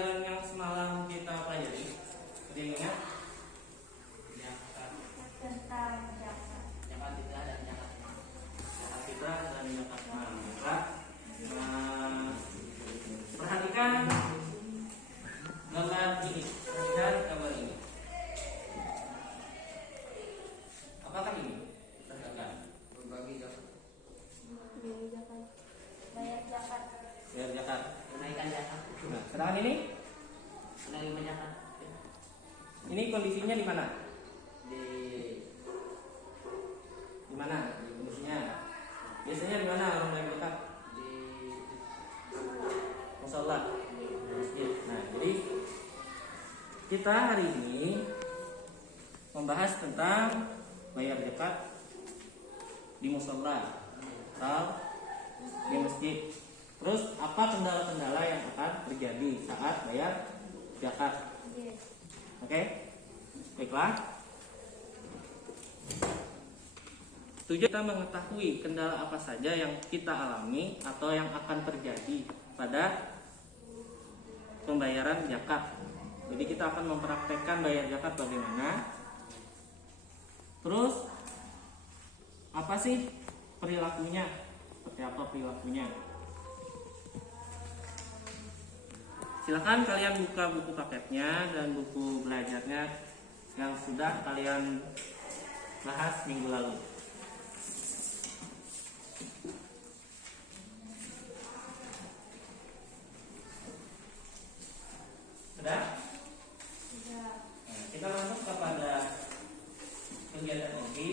pelajaran yang semalam kita pelajari? Ada yang ingat? Tentang zakat. Zakat fitrah dan zakat mal. Zakat fitrah dan zakat mal. Perhatikan gambar ini. Perhatikan gambar ini. Apakah ini? Perhatikan. Berbagi zakat. Biaya zakat. Bayar zakat. Bayar zakat. Tunaikan zakat. Nah, sedangkan ini? Menerima zakat. Ini kondisinya di mana? Di Di mana? Di kondisinya. Biasanya di mana orang bayar zakat? di Musholla, masjid. Nah, jadi kita hari ini membahas tentang bayar zakat di musholla atau di masjid. Terus apa kendala-kendala yang akan terjadi saat bayar zakat? Yes. Oke, baiklah. Tujuan kita mengetahui kendala apa saja yang kita alami atau yang akan terjadi pada pembayaran zakat. Jadi kita akan mempraktekkan bayar zakat bagaimana. Terus apa sih perilakunya? Seperti apa perilakunya? Silakan kalian buka buku paketnya dan buku belajarnya yang sudah kalian bahas minggu lalu. Sudah? Sudah. Nah, kita masuk kepada kegiatan inti.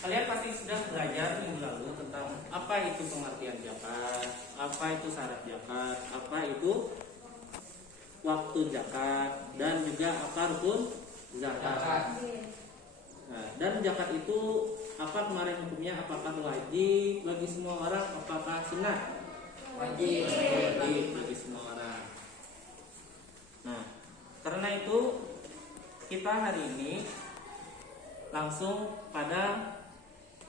Kalian pasti sudah belajar minggu lalu tentang apa itu pengertian zakat, apa itu syarat zakat, apa itu waktu zakat, dan juga apa rukun zakat. Yes. Nah, dan zakat itu apa kemarin hukumnya? Apakah wajib bagi semua orang? Apakah sunnah? wajib. Wajib bagi semua orang. Nah, karena itu kita hari ini langsung pada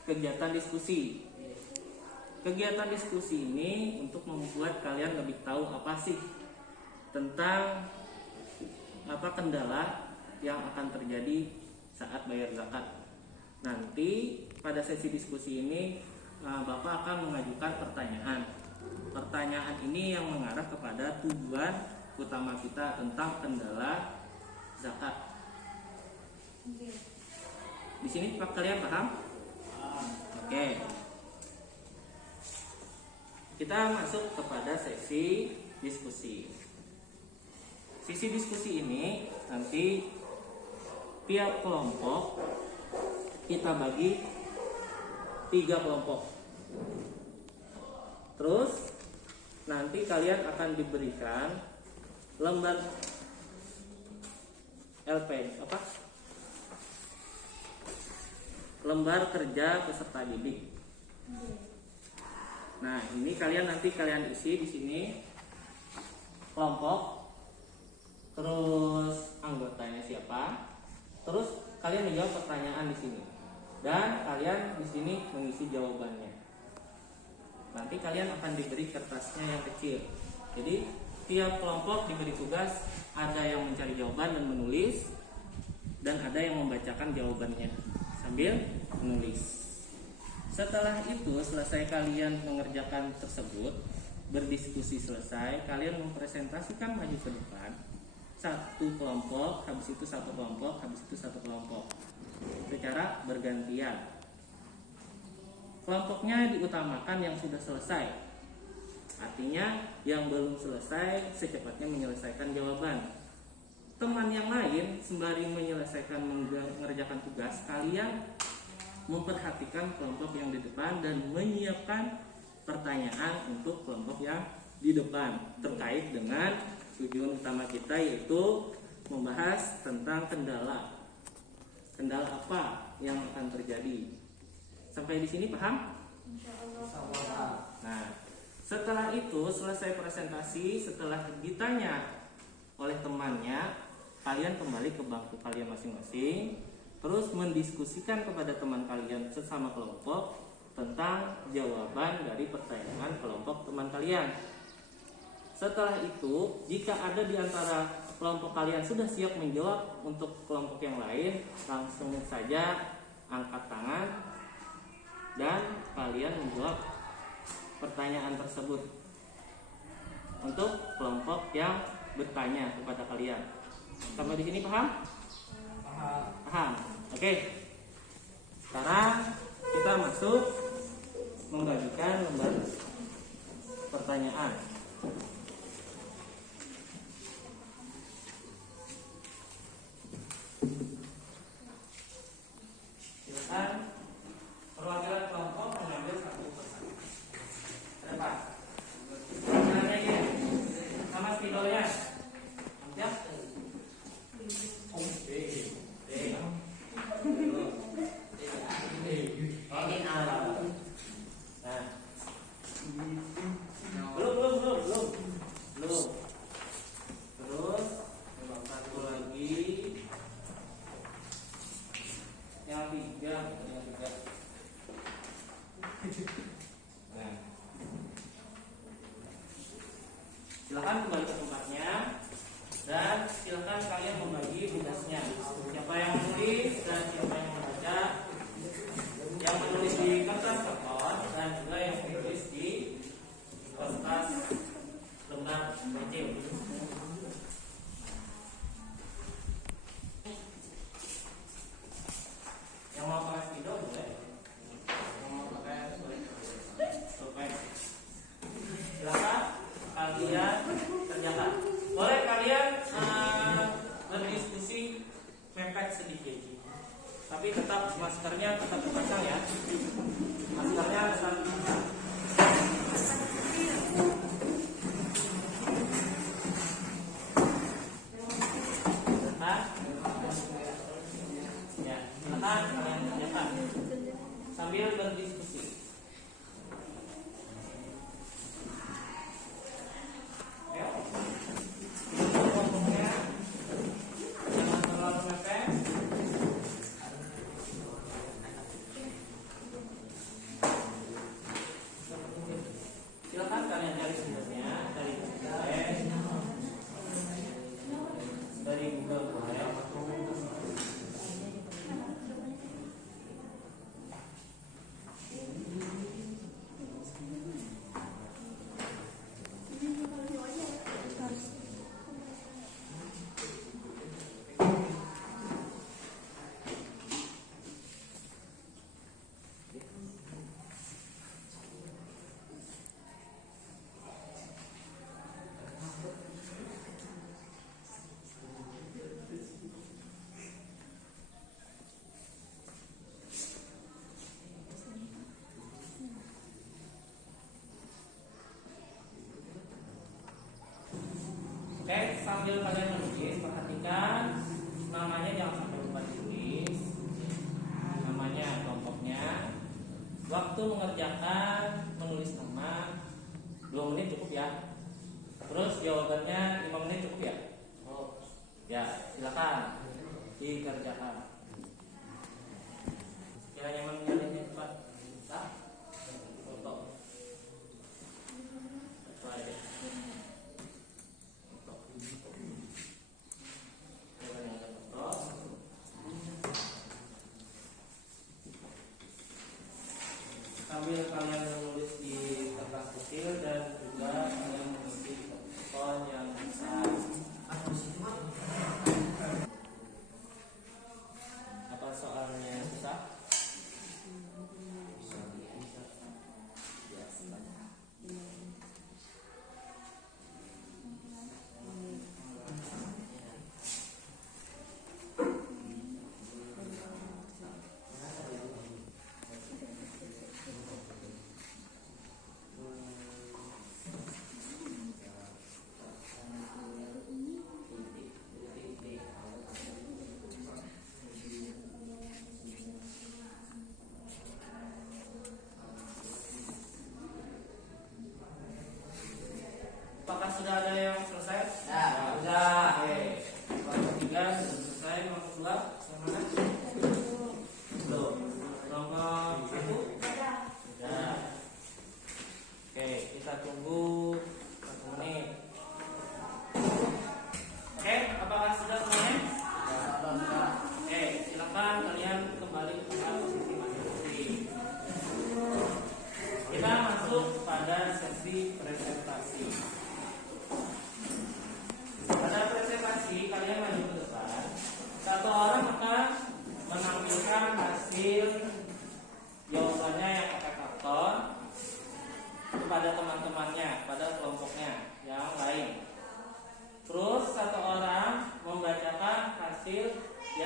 kegiatan diskusi. Kegiatan diskusi ini untuk membuat kalian lebih tahu apa sih tentang apa kendala yang akan terjadi saat bayar zakat. Nanti pada sesi diskusi ini Bapak akan mengajukan pertanyaan. Pertanyaan ini yang mengarah kepada tujuan utama kita tentang kendala zakat. Yes. Di sini kalian paham? Oke. Kita masuk kepada sesi diskusi. Sesi diskusi ini nanti tiap kelompok kita bagi 3 kelompok. Terus nanti kalian akan diberikan lembar LP apa? Lembar kerja peserta didik. Yes. Nah, ini nanti kalian isi di sini kelompok, terus anggotanya siapa, terus kalian menjawab pertanyaan di sini, dan kalian di sini mengisi jawabannya. Nanti kalian akan diberi kertasnya yang kecil. Jadi tiap kelompok diberi tugas, ada yang mencari jawaban dan menulis, dan ada yang membacakan jawabannya sambil menulis. Setelah itu, selesai kalian mengerjakan tersebut, berdiskusi selesai, kalian mempresentasikan maju ke depan. Satu kelompok, habis itu satu kelompok, habis itu satu kelompok, secara bergantian. Kelompoknya diutamakan yang sudah selesai. Artinya yang belum selesai secepatnya menyelesaikan jawaban. Teman yang lain sembari menyelesaikan mengerjakan tugas, kalian memperhatikan kelompok yang di depan dan menyiapkan pertanyaan untuk kelompok yang di depan terkait dengan tujuan utama kita, yaitu membahas tentang kendala. Kendala apa yang akan terjadi? Sampai di sini paham? Insyaallah. Nah, setelah itu selesai presentasi, setelah ditanya oleh temannya, kalian kembali ke bangku kalian masing-masing, terus mendiskusikan kepada teman kalian sesama kelompok tentang jawaban dari pertanyaan kelompok teman kalian. Setelah itu, jika ada di antara kelompok kalian sudah siap menjawab untuk kelompok yang lain, langsung saja angkat tangan dan kalian menjawab pertanyaan tersebut untuk kelompok yang bertanya kepada kalian. Sampai di sini paham? Paham. Oke. Sekarang kita masuk membagikan lembar pertanyaan. Silakan perwakilan kelompok mengambil satu persatu. Depan. Pertanyaannya ya, sama spidolnya. Siap? Ini awal. Nah, belum. Terus satu lagi, yang tiga. Nah, silakan kembali ke tempatnya dan silakan kalian membagi tugasnya. Siapa yang menulis dan siapa yang membaca. Yang menulis di kertas karton dan juga yang menulis di kertas lembar kecil. Yang mau pakai spidol boleh. Yang mau pakai pulpen. Silakan kalian kerjakan. Boleh kalian berdiskusi mepet sedikit. Tapi tetap maskernya tetap dipasang ya. Maskernya tetap dipasang. Ya, silakan kalian kerjakan sambil berdiskusi. Ayo. Kelompoknya jangan terlalu mepet. Silakan kalian cari sumbernya dari Google Drive. Oke, sambil kalian menulis, perhatikan namanya jangan sampai lupa ditulis. Namanya, kelompoknya. Waktu mengerjakan menulis nama 2 menit cukup ya. Terus jawabannya 5 menit cukup ya. Ya, silakan dikerjakan. Sekiranya menjalani cepat, bisa foto. Try. Sambil kalian menulis di kertas kecil dan juga kalian mengisi karton yang besar. Apa soalnya susah? Apakah sudah ada yang selesai? Sudah. Oke. Kelompok 3 sudah selesai. Kelompok 2 yang mana? Belum. Kelompok 1? Sudah. Oke, kita tunggu 1 menit.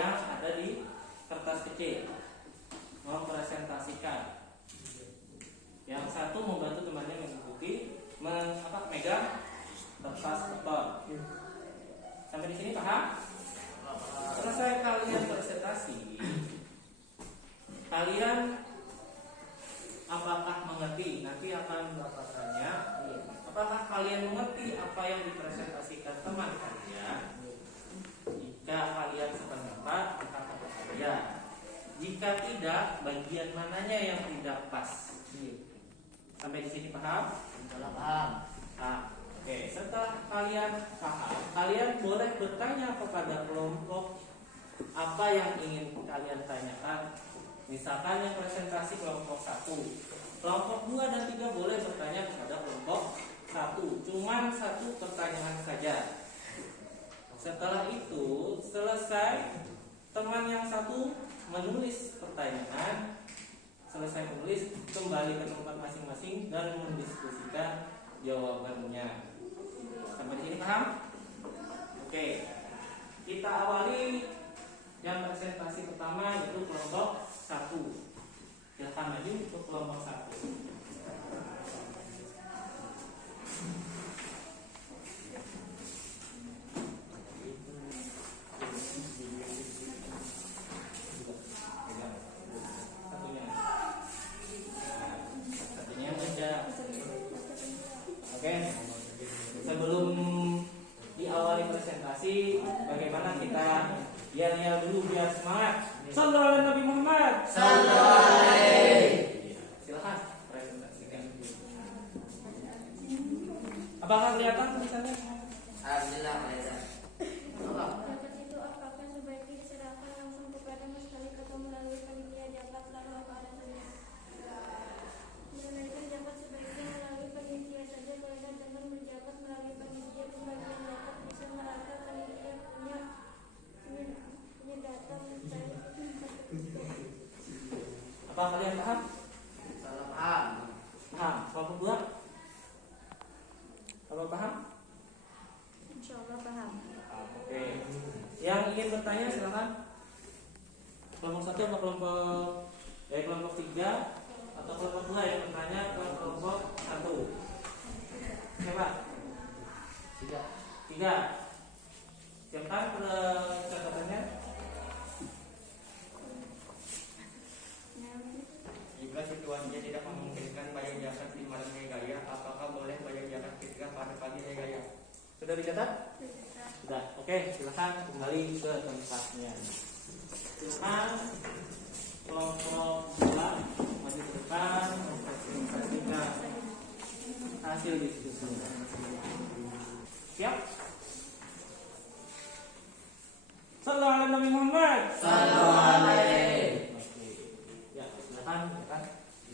yang ada di kertas kecil, mempresentasikan. Yang satu membantu temannya mengikuti, megang kertas beton. Sampai di sini paham? Selesai kalian presentasi, kalian apakah mengerti? Nanti akan Bapak tanya, apakah kalian mengerti apa yang dipresentasikan teman kalian? Jika kalian sependapat, maka katakan ya. Jika tidak, bagian mananya yang tidak pas? Sampai di sini paham? Paham. Oke, setelah kalian paham, kalian boleh bertanya kepada kelompok apa yang ingin kalian tanyakan. Misalkan yang presentasi kelompok 1, kelompok 2 dan 3 boleh bertanya kepada kelompok 1, cuman 1 pertanyaan saja. Setelah itu selesai, teman yang 1 menulis pertanyaan, selesai menulis kembali ke tempat masing-masing dan mendiskusikan jawabannya. Sampai di sini paham? Oke, kita awali yang presentasi pertama yaitu kelompok 1. Silahkan maju untuk kelompok 1. Satunya aja. Oke. Sebelum diawali presentasi, bagaimana kita yel-yel dulu biar semangat. Sallallahu alaihi Nabi Muhammad. Sallallahu alaihi. Silakan presentasikan. Apakah kelihatan tulisannya? Alhamdulillah kelihatan. Zakat itu apakah sebaiknya diserahkan langsung kepada mustahik atau melalui panitia zakat lalu apa alasannya? Menunaikan zakat sebaiknya melalui panitia saja karena dengan berzakat melalui panitia pembagian zakat bisa merasa panitia punya data mustahik. Apa kalian paham? Salah paham. Paham. Kelompok 2? Kalau paham? Insyaallah paham. Oke. Yang ingin bertanya silakan. Kelompok 1 atau kelompok 3 atau kelompok 2 yang bertanya ke kelompok 1. Siapa? 3. Siapkan catatannya. Jika situasinya tidak memungkinkan bayar zakat di malam hari raya, apakah boleh bayar zakat fitrah pada pagi hari raya? Sudah dicatat? Sudah. Oke, silakan kembali ke tempatnya. Silakan kelompok 2 maju ke depan mempresentasikan hasil diskusinya. Siap? Sallallahu alaihi Nabi Muhammad. Sallallahu alaihi. Oke. Ya, silakan.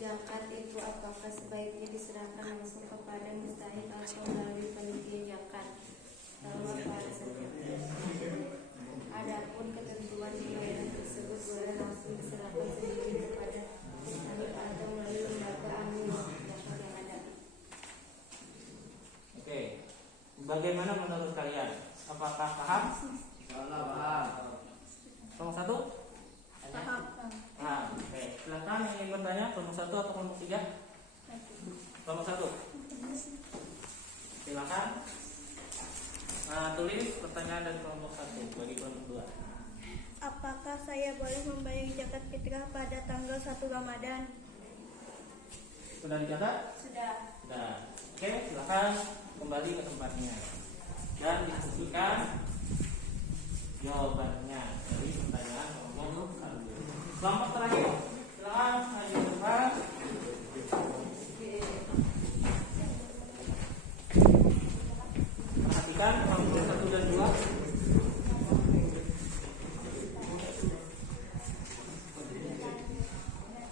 Zakat itu apakah sebaiknya diserahkan langsung kepada mustahik atau melalui panitia zakat? Lalu apa alasannya? Adapun ketentuan pembayaran tersebut boleh langsung diserahkan sendiri kepada mustahik atau melalui lembaga amil zakat yang ada. Oke. Bagaimana menurut kalian? Apakah paham? Salah paham. Kelompok 1? Paham. Paham. Oke. Silakan yang ingin bertanya kelompok 1 atau kelompok 3? Kelompok 1. Silakan. Tulis pertanyaan dari kelompok 1 bagi kelompok 2. Apakah saya boleh membayar zakat fitrah pada tanggal 1 Ramadan? Sudah dicatat? Sudah. Sudah. Oke, silakan kembali ke tempatnya dan diskusikan jawabannya dari pertanyaan kelompok 1. Kelompok terakhir, silakan maju ke depan. Perhatikan kelompok 1 dan 2.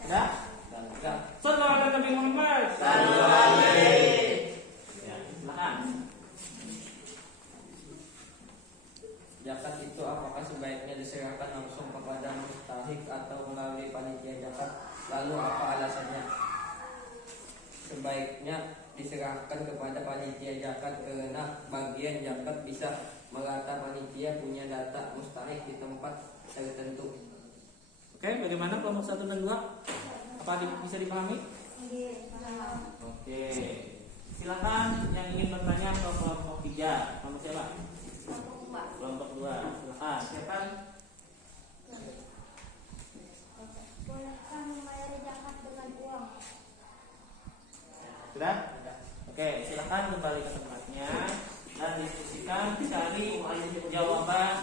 Sudah? Sudah. Sallallahu alaihi Nabi Muhammad. Sallallahu alaihi. Ya, silakan. Zakat itu apakah sebaiknya diserahkan langsung kepada mustahik atau melalui panitia zakat? Lalu apa alasannya? Sebaiknya diserahkan kepada panitia zakat karena bagian zakat bisa merata panitia punya data mustahik di tempat hari tentu. Oke, bagaimana kelompok 1 dan 2? Apa bisa dipahami? Oke. Silakan yang ingin bertanya ke kelompok 3. Kelompok siapa? Kelompok 2. Silakan. Siapa? Bolehkah membayar zakat dengan uang? Sudah? Oke, silakan kembali ke tempatnya dan diskusikan, cari jawaban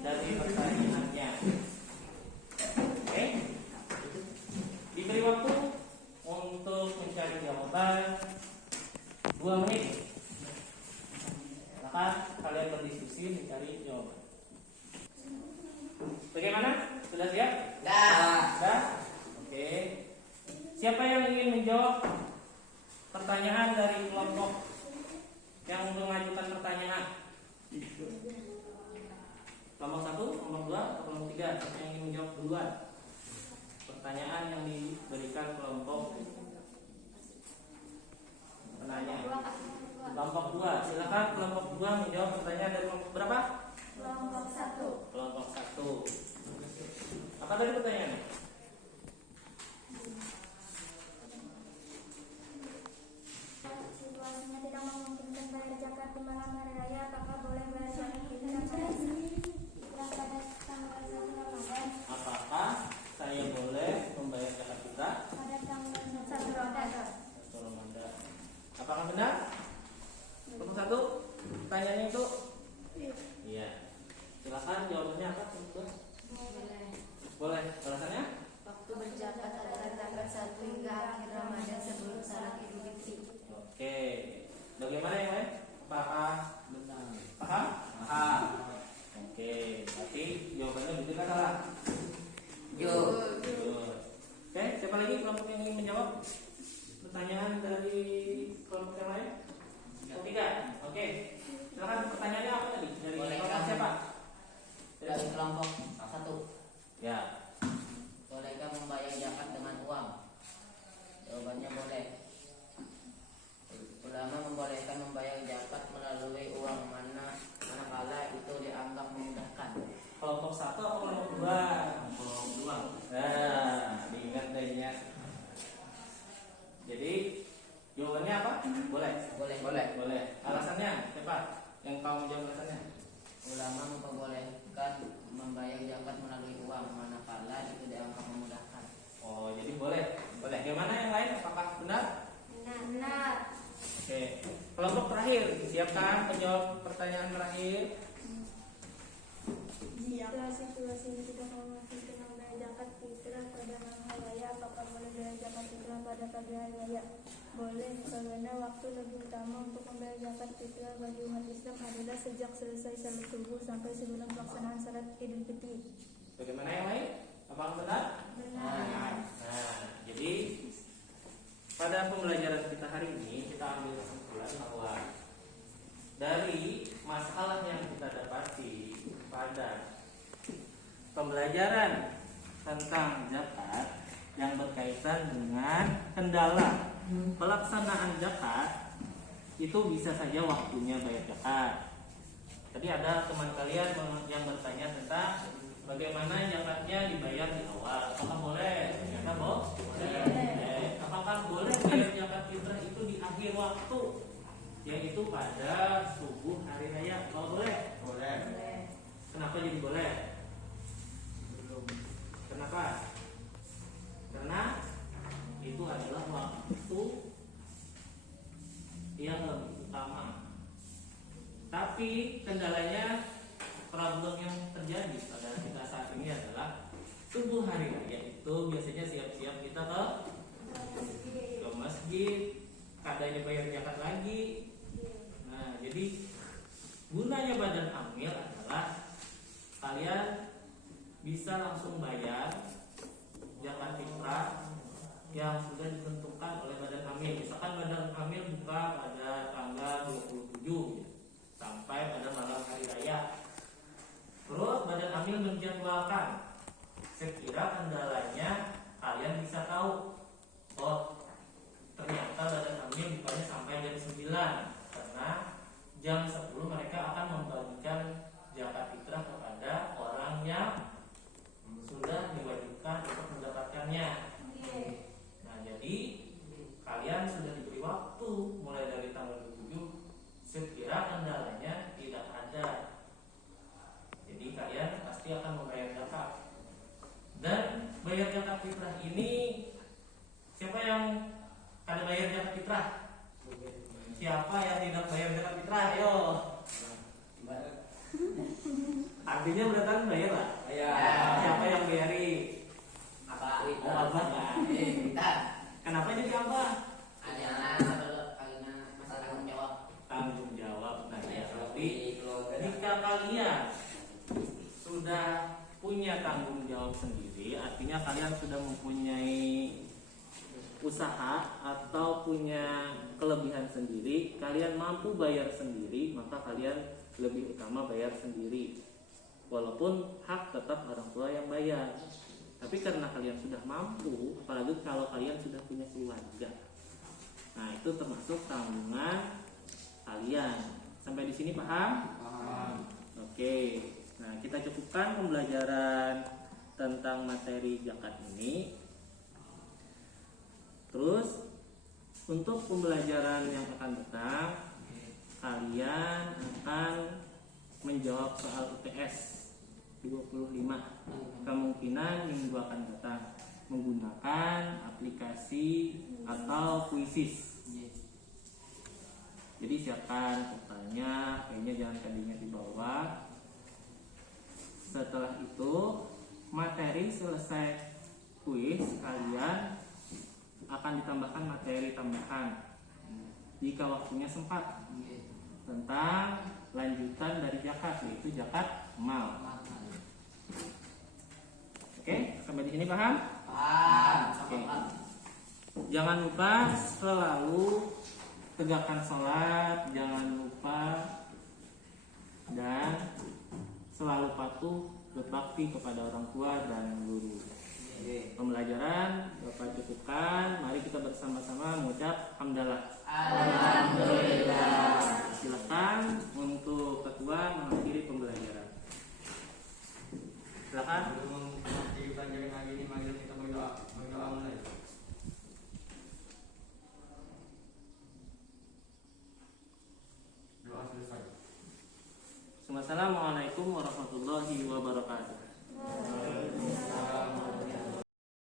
dari pertanyaannya. Oke? Diberi waktu untuk mencari jawaban 2 menit. Silakan kalian berdiskusi mencari jawaban. Bagaimana? Sudah siap? Sudah? Oke. Siapa yang ingin menjawab pertanyaan dari kelompok yang mengajukan pertanyaan? Kelompok 1, kelompok 2, atau kelompok 3? Siapa yang ingin menjawab duluan? Pertanyaan yang diberikan kelompok penanya. Kelompok 2, silakan kelompok 2 menjawab pertanyaan dari kelompok berapa? Kelompok 1. Kelompok 1. Apa tadi pertanyaannya? Situasinya tidak memungkinkan bayar zakat di malam hari raya, apakah boleh bayar zakat fitrah pada tanggal 1 Ramadan? Apakah saya boleh membayar zakat fitrah Pada tanggal 1 Ramadan. atau Ramadan? Apakah benar? Kelompok 1, pertanyaannya itu? Iya. Silakan jawabannya apa? Kelompok 2? Boleh. Alasannya? Waktu berzakat adalah tanggal 1 hingga akhir Ramadan sebelum salat Idul Fitri. Oke. Bagaimana yang lain? Apakah Benar. paham? Paham. Oke. Berarti jawabannya betul atau salah? Betul. Oke. Siapa lagi kelompok yang ingin menjawab pertanyaan dari kelompok yang lain? Kelompok 3. Oke. Silakan pertanyaannya apa tadi? Dari Bolehkah? kelompok siapa? Dari kelompok 1. Ya. Bolehkah membayar zakat dengan uang? Jawabannya boleh. Ulama membolehkan membayar zakat melalui uang manakala itu dianggap memudahkan. Kelompok 1 atau kelompok 2? Kelompok 2. Nah, diingat dehnya. Jadi jawabannya apa? Boleh. Boleh. Boleh. Alasannya siapa? Yang kamu jawab alasannya? Ulama memperbolehkan membayar zakat melalui uang manakala itu dianggap memudahkan. Oh, jadi boleh. Boleh. Bagaimana yang lain? Apakah benar? Benar. Oke. Kelompok terakhir, siapkan penjawab pertanyaan terakhir. Jika situasi ini tidak memungkinkan membayar zakat fitrah pada malam hari raya, apakah boleh bayar zakat fitrah pada pagi hari raya? Boleh, karena waktu lebih utama untuk membayar zakat fitrah bagi umat Islam adalah sejak selesai salat subuh sampai sebelum pelaksanaan salat Idul Fitri. Bagaimana yang lain? Apakah benar? Benar. Nah, jadi pada pembelajaran kita hari ini kita ambil kesimpulan bahwa dari masalah yang kita dapati pada pembelajaran tentang zakat yang berkaitan dengan kendala pelaksanaan zakat, itu bisa saja waktunya bayar zakat. Tadi ada teman kalian yang bertanya tentang bagaimana zakatnya dibayar di awal. Apakah boleh? Ternyata boleh. Apakah boleh bayar zakat fitrah itu di akhir waktu, yaitu pada subuh hari raya? Kalau boleh? Boleh. Kenapa jadi boleh? Kenapa? Karena itu adalah waktu yang lebih utama. Tapi kendalanya, problem yang terjadi pada kita saat ini adalah subuh hari raya itu biasanya siap-siap kita ke masjid, kadanya bayar zakat lagi. Nah, jadi gunanya badan amil adalah kalian bisa langsung bayar zakat fitrah yang sudah ditentukan oleh badan amil. Misalkan badan amil buka pada tanggal 27 sampai pada malam hari raya. Terus badan amil menjadwalkan. Sekira kendalanya kalian bisa tahu, oh ternyata badan amil bukanya sampai jam 9, karena jam 10 mereka akan membagikan zakat fitrah kepada orang yang sudah diwajibkan untuk mendapatkannya. Nah, jadi kalian sudah diberi waktu mulai dari tanggal 27 sekira kendalanya tidak ada. Jadi kalian pasti akan membayar zakat. Dan bayar zakat fitrah ini, siapa yang kada bayar zakat fitrah? Siapa yang tidak bayar zakat fitrah? Ayo. Artinya berarti bayar lah. Ya. Siapa yang bayari? Apa? Oh, abah lah. Kita. Kenapa jadi abah? Ada karena masalah tanggung jawab. Tanggung jawab. Nah, ya, berarti Di keluarga. jika kalian sudah punya tanggung jawab sendiri, artinya kalian sudah mempunyai usaha atau punya kelebihan sendiri, kalian mampu bayar sendiri, maka kalian lebih utama bayar sendiri. Walaupun hak tetap orang tua yang bayar. Tapi karena kalian sudah mampu, apalagi kalau kalian sudah punya keluarga, nah itu termasuk tanggungan kalian. Sampai di sini paham? Paham. Oke. Nah, kita cukupkan pembelajaran tentang materi zakat ini. Terus untuk pembelajaran yang akan datang, kalian akan menjawab soal UTS 25 kemungkinan minggu akan datang menggunakan aplikasi atau Quizzes. Jadi siapkan pulsanya, kayaknya jangan tadinya di bawah. Setelah itu materi selesai kuis, kalian akan ditambahkan materi tambahan jika waktunya sempat tentang lanjutan dari zakat, yaitu zakat mal. Oke, sampai di sini paham? Oke. Jangan lupa selalu tegakkan sholat, jangan lupa dan selalu patuh berbakti kepada orang tua dan guru. Pembelajaran Bapak cukupkan. Mari kita bersama-sama mengucap hamdalah. Alhamdulillah. Silakan untuk ketua mengakhiri pembelajaran. Silakan.